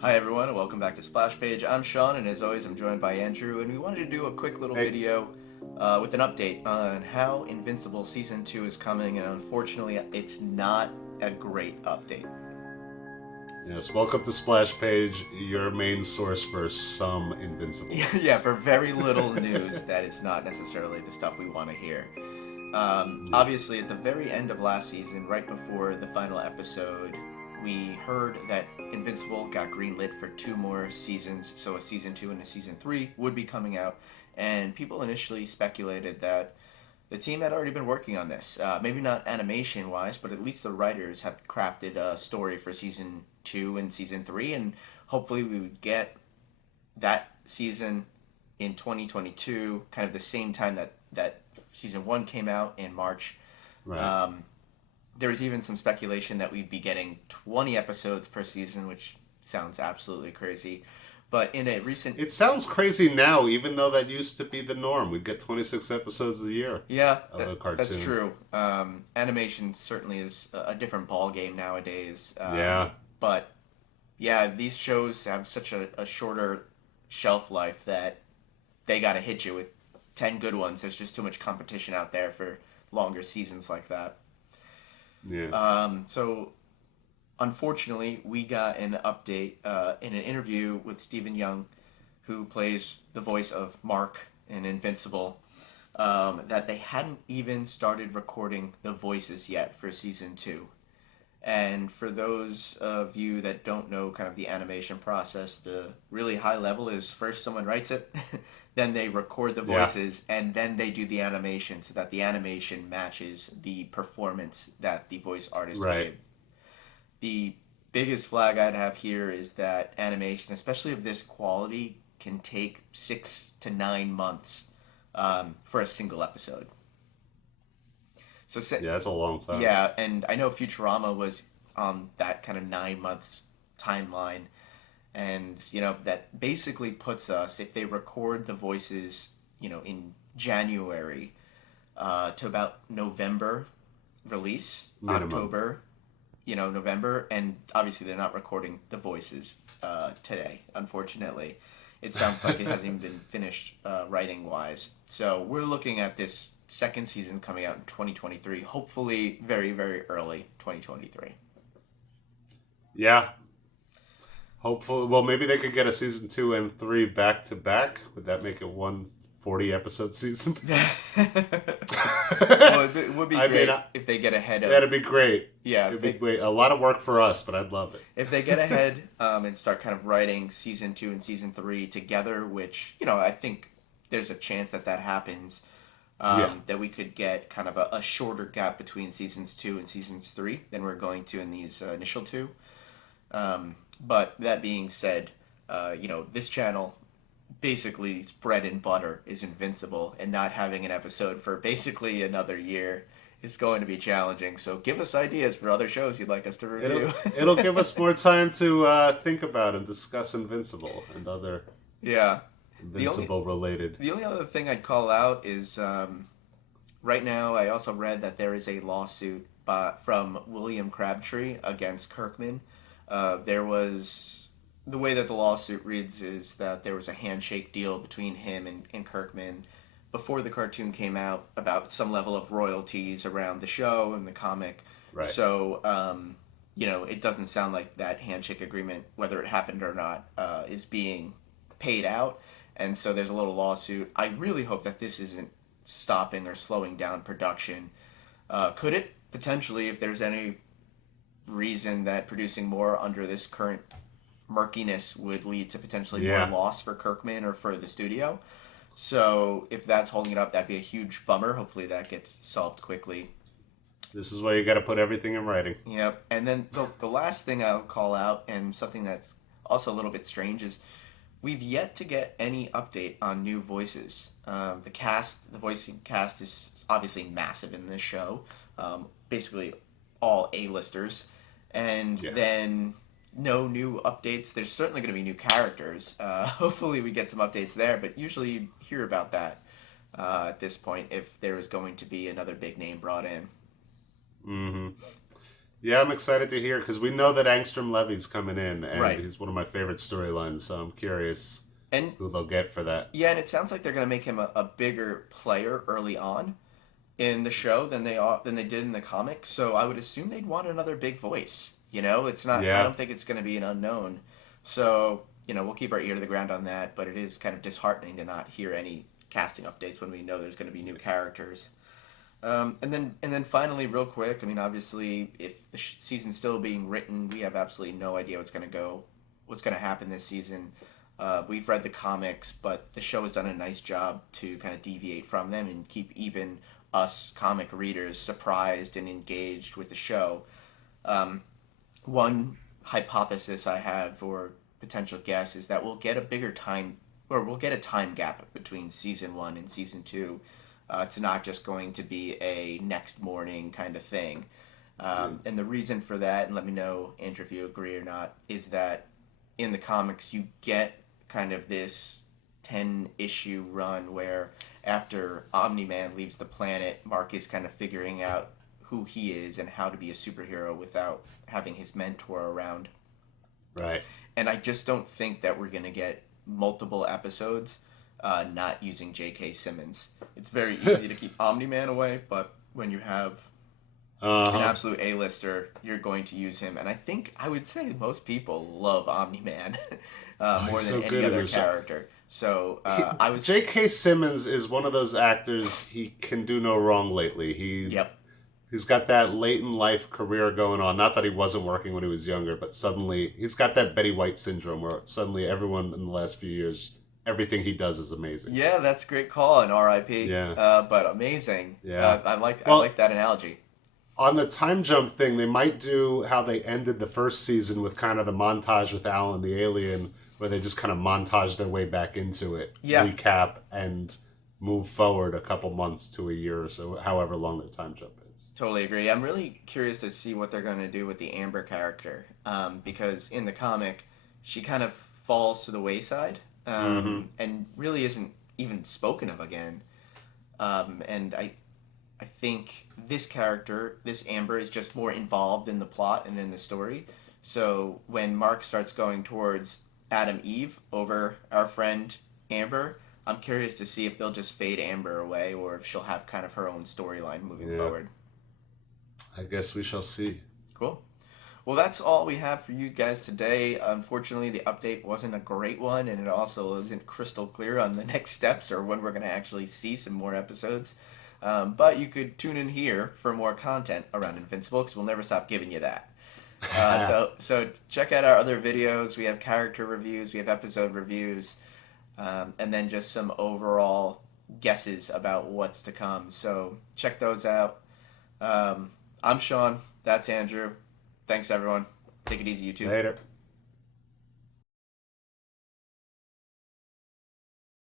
Hi everyone, and welcome back to Splash Page. I'm Sean, and as always, I'm joined by Andrew, and we wanted to do a quick little Hey, video with an update on how Invincible Season 2 is coming, and unfortunately, it's not a great update. yes, welcome to Splash Page, your main source for some Invincible Yeah, news. for very little news, that is not necessarily the stuff we want to hear. Yeah, Obviously, at the very end of last season, right before the final episode, we heard that Invincible got greenlit for two more seasons, so a season 2 and a season 3 would be coming out, and people initially speculated that the team had already been working on this. Maybe not animation wise, but at least the writers have crafted a story for season 2 and season 3, and hopefully we would get that season in 2022, kind of the same time that season 1 came out in March. right. Um, there was even some speculation that we'd be getting 20 episodes per season, which sounds absolutely crazy. But in a recent, It sounds crazy now, even though that used to be the norm. We'd get 26 episodes a year yeah, of a that's cartoon. true. Animation certainly is a different ball game nowadays. Yeah, But yeah, these shows have such a shorter shelf life that they got to hit you with 10 good ones. There's just too much competition out there for longer seasons like that. yeah. So unfortunately, we got an update in an interview with Stephen Young, who plays the voice of Mark in Invincible, that they hadn't even started recording the voices yet for season 2. And for those of you that don't know kind of the animation process, the really high level is first someone writes it, then they record the Yeah, voices, and then they do the animation so that the animation matches the performance that the voice artist right. gave. The biggest flag I'd have here is that animation, especially of this quality, can take 6 to 9 months for a single episode. So Yeah, that's a long time. yeah, and I know Futurama was on that kind of 9 months timeline, and that basically puts us, if they record the voices, in January, to about November release, Minimum. October, November, and obviously they're not recording the voices today, unfortunately. It sounds like it hasn't even been finished writing wise. So we're looking at this second season coming out in 2023, hopefully very, very early 2023. Yeah, hopefully. Well, maybe they could get a season 2 and 3 back to back. Would that make it one 40 episode season? Well, it would be I mean, great if they get ahead of, that'd be great. yeah, It'd be great. A lot of work for us, but I'd love it. if they get ahead and start kind of writing season 2 and season 3 together, which I think there's a chance that that happens. Yeah. That we could get kind of a shorter gap between seasons 2 and seasons 3 than we're going to in these initial two. But that being said, this channel basically its bread and butter is Invincible, and not having an episode for basically another year is going to be challenging. So give us ideas for other shows you'd like us to It'll review. it'll give us more time to think about and discuss Invincible and other Yeah. The only Invincible related. the only other thing I'd call out is right now I also read that there is a lawsuit from William Crabtree against Kirkman. There was the way that the lawsuit reads is that there was a handshake deal between him and Kirkman before the cartoon came out about some level of royalties around the show and the comic. Right. So, it doesn't sound like that handshake agreement, whether it happened or not, is being paid out. And so there's a little lawsuit. I really hope that this isn't stopping or slowing down production. Could it potentially, if there's any reason that producing more under this current murkiness would lead to potentially more Yeah. loss for Kirkman or for the studio? So if that's holding it up, that'd be a huge bummer. Hopefully that gets solved quickly. This is why you got to put everything in writing. Yep. And then the last thing I'll call out, and something that's also a little bit strange, is we've yet to get any update on new voices. The voicing cast is obviously massive in this show. Basically, all A-listers. And Yeah. then no new updates. There's certainly going to be new characters. Hopefully, we get some updates there, but usually you hear about that at this point if there is going to be another big name brought in. hmm Yeah, I'm excited to hear because we know that Angstrom Levy's coming in, and Right. he's one of my favorite storylines. So I'm curious And who they'll get for that. yeah, and it sounds like they're going to make him a bigger player early on in the show than they did in the comics. So I would assume they'd want another big voice. You know, it's not. I Yeah, don't think it's going to be an unknown. So we'll keep our ear to the ground on that. But it is kind of disheartening to not hear any casting updates when we know there's going to be new characters. And then finally, real quick, I mean, obviously, if the season's still being written, we have absolutely no idea what's going to happen this season. We've read the comics, but the show has done a nice job to kind of deviate from them and keep even us comic readers surprised and engaged with the show. Um, One hypothesis I have, or potential guess, is that we'll get a bigger time, or we'll get a time gap between season one and season two. It's not just going to be a next morning kind of thing. And the reason for that, and let me know, Andrew, if you agree or not, is that in the comics you get kind of this 10 issue run where after Omni-Man leaves the planet, Mark is kind of figuring out who he is and how to be a superhero without having his mentor around. right. And I just don't think that we're going to get multiple episodes not using J.K. Simmons. It's very easy to keep Omni-Man away, but when you have an Uh-huh. absolute A-lister, you're going to use him. And I would say most people love Omni-Man Oh, more he's than so any good in other this show. character. So I was, J.K. Simmons is one of those actors. He can do no wrong lately. yep, He's got that late in life career going on. Not that he wasn't working when he was younger, but suddenly he's got that Betty White syndrome where suddenly everyone in the last few years, everything he does is amazing. yeah, that's a great call in R.I.P. Yeah, But amazing. yeah. I Well, like that analogy. on the time jump thing, they might do how they ended the first season with kind of the montage with Alan the alien, where they just kind of montage their way back into it, Yeah, recap, and move forward a couple months to a year or so, however long the time jump is. totally agree. I'm really curious to see what they're going to do with the Amber character, because in the comic, she kind of falls to the wayside, Mm-hmm. and really isn't even spoken of again. And I think this character, this Amber, is just more involved in the plot and in the story. So when Mark starts going towards Adam Eve over our friend Amber, I'm curious to see if they'll just fade Amber away or if she'll have kind of her own storyline moving Yeah, forward. I guess we shall see. Cool. Well, that's all we have for you guys today. Unfortunately, the update wasn't a great one, and it also isn't crystal clear on the next steps or when we're going to actually see some more episodes. But you could tune in here for more content around Invincible because we'll never stop giving you that. So check out our other videos. We have character reviews, we have episode reviews, and then just some overall guesses about what's to come. So check those out. I'm Sean. That's Andrew. Thanks, everyone. Take it easy, you too. Later.